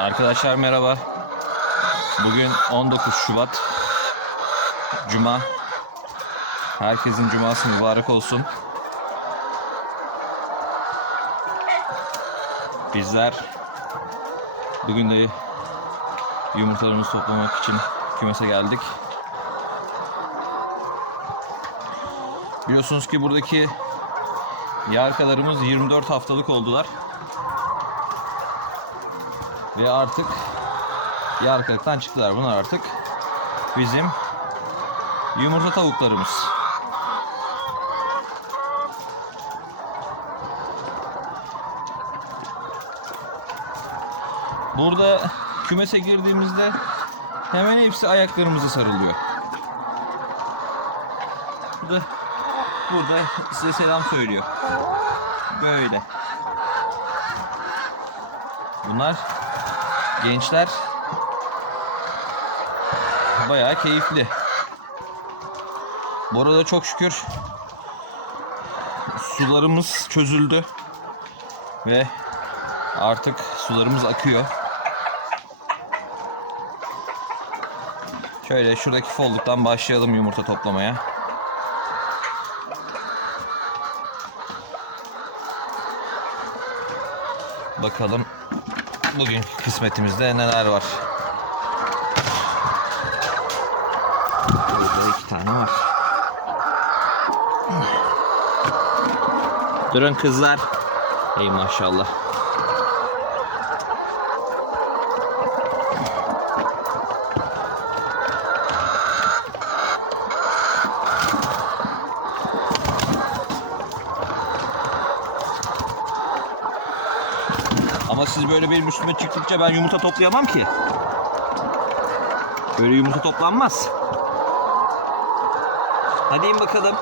Arkadaşlar merhaba. Bugün 19 Şubat. Cuma. Herkesin cuması mübarek olsun. Bizler bugün de yumurtalarımızı toplamak için kümese geldik. Biliyorsunuz ki buradaki yarkalarımız 24 haftalık oldular. Ve artık yarkalıktan çıktılar. Bunlar artık bizim yumurta tavuklarımız. Burada kümese girdiğimizde hemen hepsi ayaklarımızı sarılıyor. Burada, burada size selam söylüyor. Böyle. Bunlar gençler bayağı keyifli. Bu arada çok şükür sularımız çözüldü ve artık sularımız akıyor. Şöyle şuradaki folduktan başlayalım yumurta toplamaya. Bakalım bugün kısmetimizde neler var. Burada iki tane var. Durun kızlar. Ey maşallah. Ama siz böyle benim üstüme çıktıkça ben yumurta toplayamam ki. Böyle yumurta toplanmaz. Hadi in bakalım.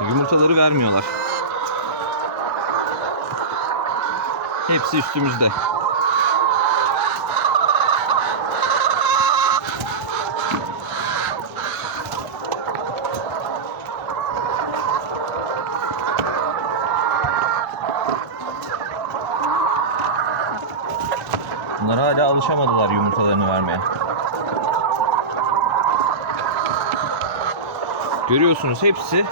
Yumurtaları vermiyorlar. Hepsi üstümüzde. Bunlar hala alışamadılar yumurtalarını vermeye. Görüyorsunuz hepsi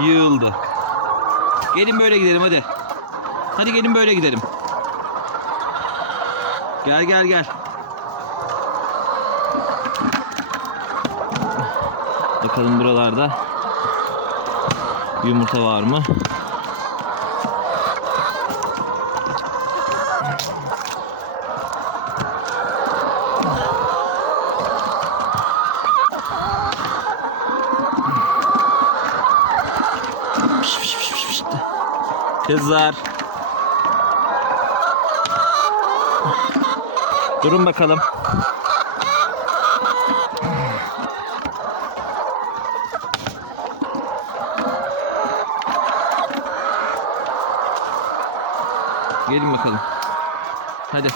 yığıldı. Gelin böyle gidelim hadi. Hadi gelin böyle gidelim. Gel gel gel. Bakalım buralarda yumurta var mı? Kızlar. Durun bakalım. Gelin bakalım. Hadi.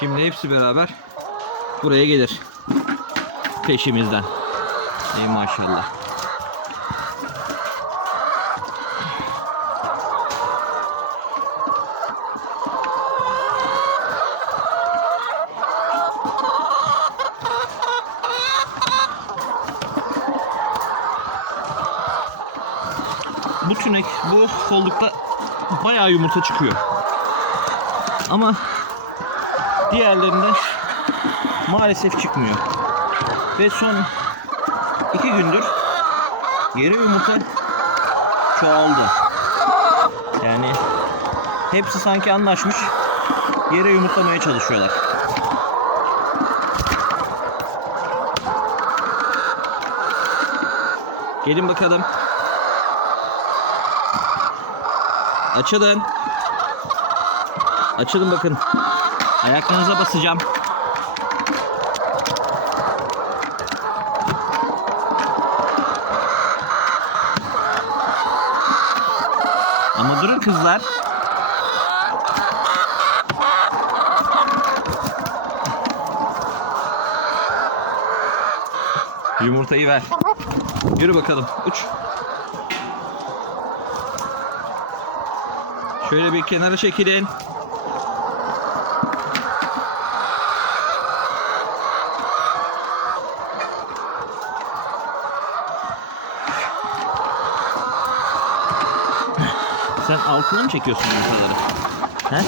Şimdi hepsi beraber buraya gelir. Peşimizden. Ey maşallah. Bu tünek, bu kollukta bayağı yumurta çıkıyor. Ama diğerlerinde maalesef çıkmıyor. Ve son iki gündür yere yumurta çoğaldı. Yani hepsi sanki anlaşmış yere yumurtlamaya çalışıyorlar. Gelin bakalım. Açılın. Açılın bakın. Ayaklarınıza basacağım. Durun kızlar. Yumurtayı ver. Yürü bakalım. Uç. Şöyle bir kenara çekilin. Sen altına mı çekiyorsun yumurtaları? He?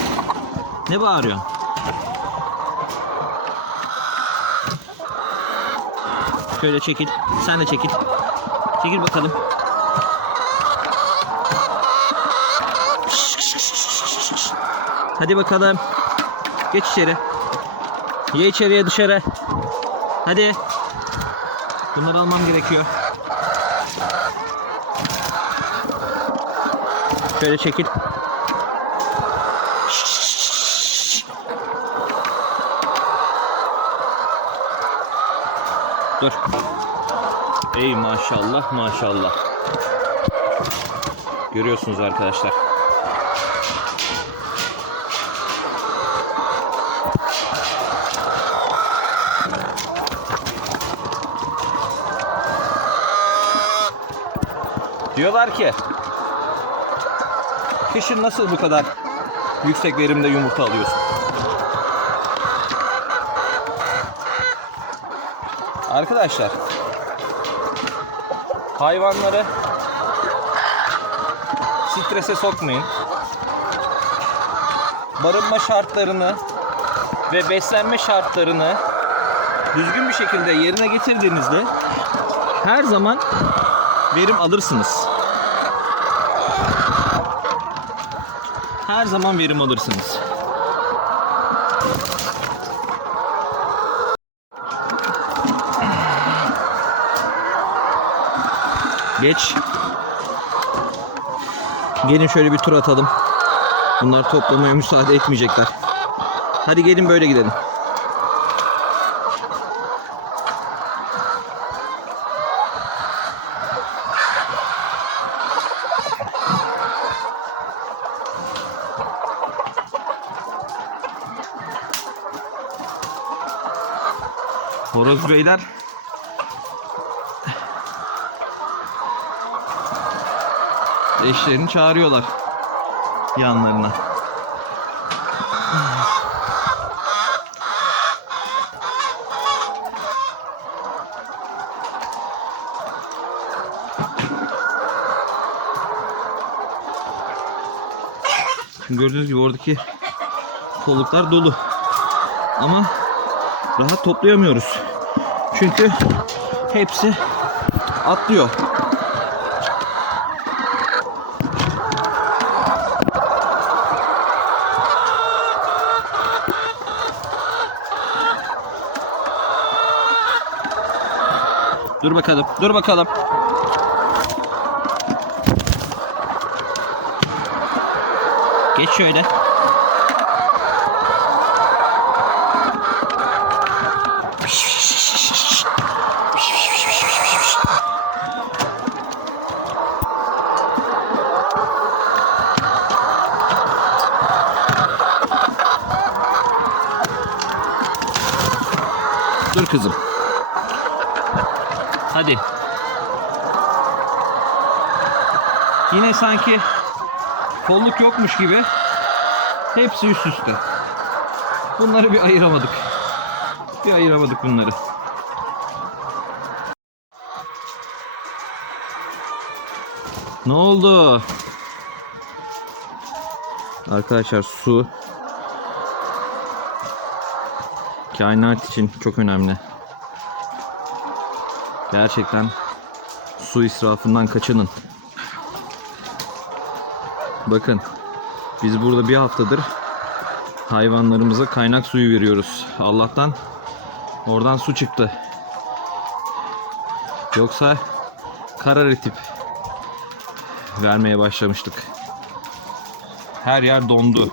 Ne bağırıyorsun? Şöyle çekil. Sen de çekil. Çekil bakalım. Hadi bakalım. Geç içeri. Ye içeriye dışarı. Hadi. Bunları almam gerekiyor. Şöyle çekil. Dur. Ey maşallah maşallah. Görüyorsunuz arkadaşlar. Diyorlar ki kışın nasıl bu kadar yüksek verimde yumurta alıyorsun? Arkadaşlar hayvanları strese sokmayın. Barınma şartlarını ve beslenme şartlarını düzgün bir şekilde yerine getirdiğinizde her zaman verim alırsınız. Her zaman verim alırsınız. Geç. Gelin şöyle bir tur atalım. Bunlar toplamaya müsaade etmeyecekler. Hadi gelin böyle gidelim. Horoz beyler eşlerini çağırıyorlar yanlarına. Gördüğünüz gibi oradaki kolluklar dolu. Ama rahat toplayamıyoruz. Çünkü hepsi atlıyor. Dur bakalım. Dur bakalım. Geç şöyle. Kızım. Hadi. Yine sanki kolluk yokmuş gibi hepsi üst üste. Bunları bir ayıramadık. Bir ayıramadık bunları. Ne oldu? Arkadaşlar su kainat için çok önemli. Gerçekten su israfından kaçının. Bakın biz burada bir haftadır hayvanlarımıza kaynak suyu veriyoruz. Allah'tan oradan su çıktı. Yoksa kara retip vermeye başlamıştık. Her yer dondu.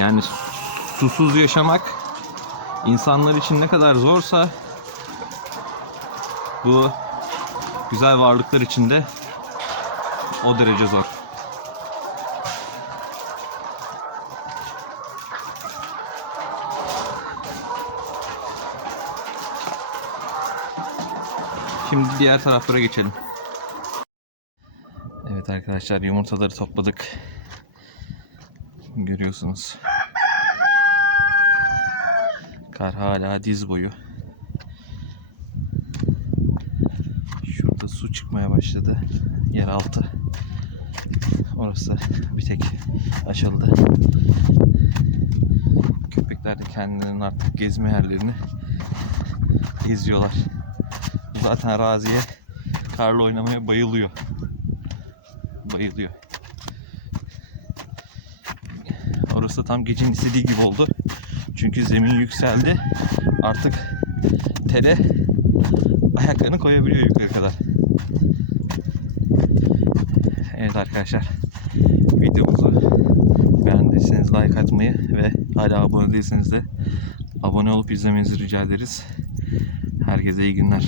Yani susuz yaşamak insanlar için ne kadar zorsa bu güzel varlıklar için de o derece zor. Şimdi diğer taraflara geçelim. Evet arkadaşlar yumurtaları topladık. Görüyorsunuz. Kar hala diz boyu. Şurada su çıkmaya başladı. Yeraltı. Orası bir tek açıldı. Köpekler de kendilerinin artık gezme yerlerini geziyorlar. Zaten Raziye karla oynamaya bayılıyor. Bayılıyor. Orası tam gecenin istediği gibi oldu. Çünkü zemin yükseldi. Artık tele ayaklarını koyabiliyor yukarı kadar. Evet arkadaşlar. Videomuzu beğendiyseniz like atmayı ve hala abone değilseniz de abone olup izlemenizi rica ederiz. Herkese iyi günler.